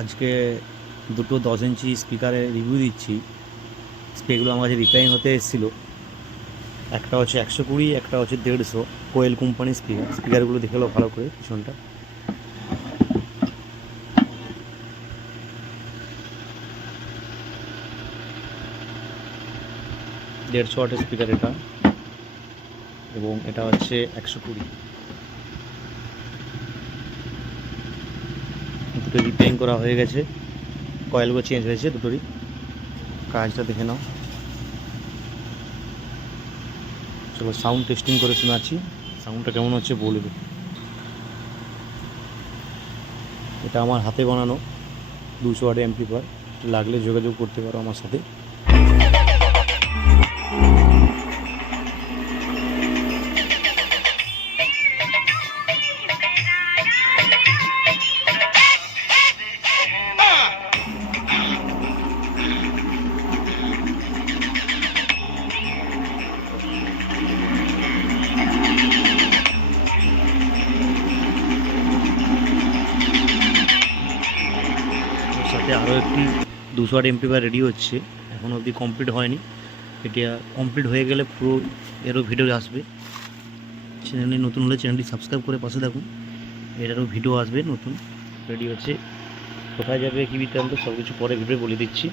আজকে দুটো 10 ইঞ্চি স্পিকারের রিভিউ দিচ্ছি। স্পিকারগুলো আমার কাছে রিপেয়ারিং হতে এসেছিলো। একটা হচ্ছে 120, একটা হচ্ছে 150 কোয়েল কোম্পানির স্পিকারগুলো দেখে এলো ভালো করে পিছনটা। $150 স্পিকার এটা, এবং এটা হচ্ছে 120। দুটো রিপেয়ারিং করা হয়ে গেছে, কয়েলগুলো চেঞ্জ হয়েছে দুটোরই। কাজটা দেখে নাও। চলো সাউন্ড টেস্টিং করে শোনাচ্ছি, সাউন্ডটা কেমন হচ্ছে বলবে। এটা আমার হাতে বানানো 200 ওয়াটের অ্যাম্পলিফায়ার। লাগলে যোগাযোগ করতে পারো আমার সাথে। সাথে আরও একটি 200 ওয়াট অ্যাম্পলিফায়ার রেডি হচ্ছে, এখন অবধি কমপ্লিট হয়নি। এটা কমপ্লিট হয়ে গেলে পুরো এরও ভিডিও আসবে। চ্যানেলে নতুন হলে চ্যানেলটি সাবস্ক্রাইব করে পাশে থাকুন, এটারও ভিডিও আসবে নতুন রেডি হচ্ছে। কোথায় যাবে কী বৃত্তান্ত সব কিছু পরে ভিডিও বলে দিচ্ছি।